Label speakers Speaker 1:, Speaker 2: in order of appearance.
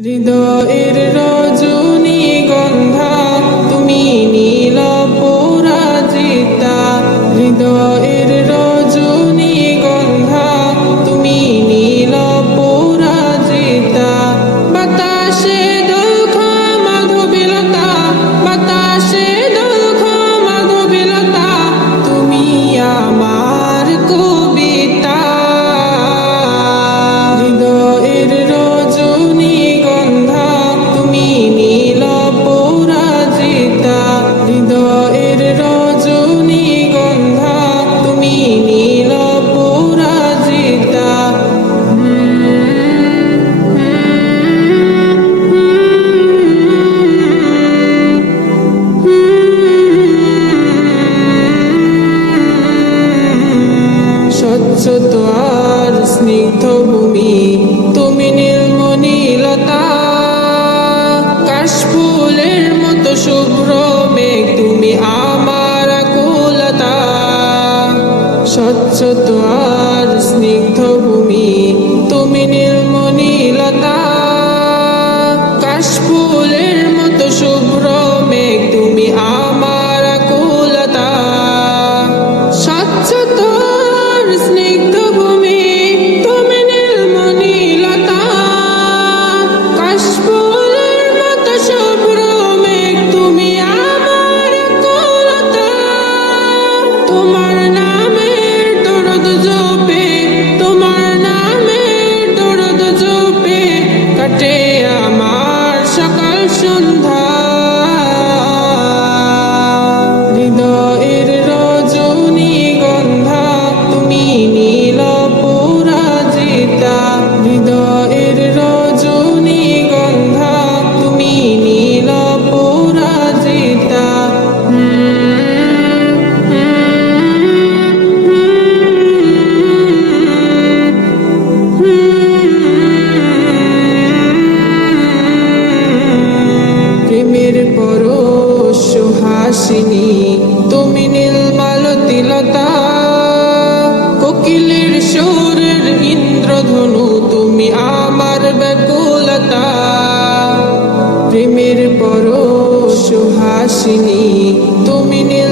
Speaker 1: হৃদয়ের রজনী গন্ধা তুমি নিয়ে স্নিগ্ধ You. মেঘের পর সুহাসিনী তুমি নীল তিলতা কোকিলের সুরের ইন্দ্রধনু, তুমি আমার ব্যাকুলতা। প্রেমের পর সুহাসিনী তুমি নীল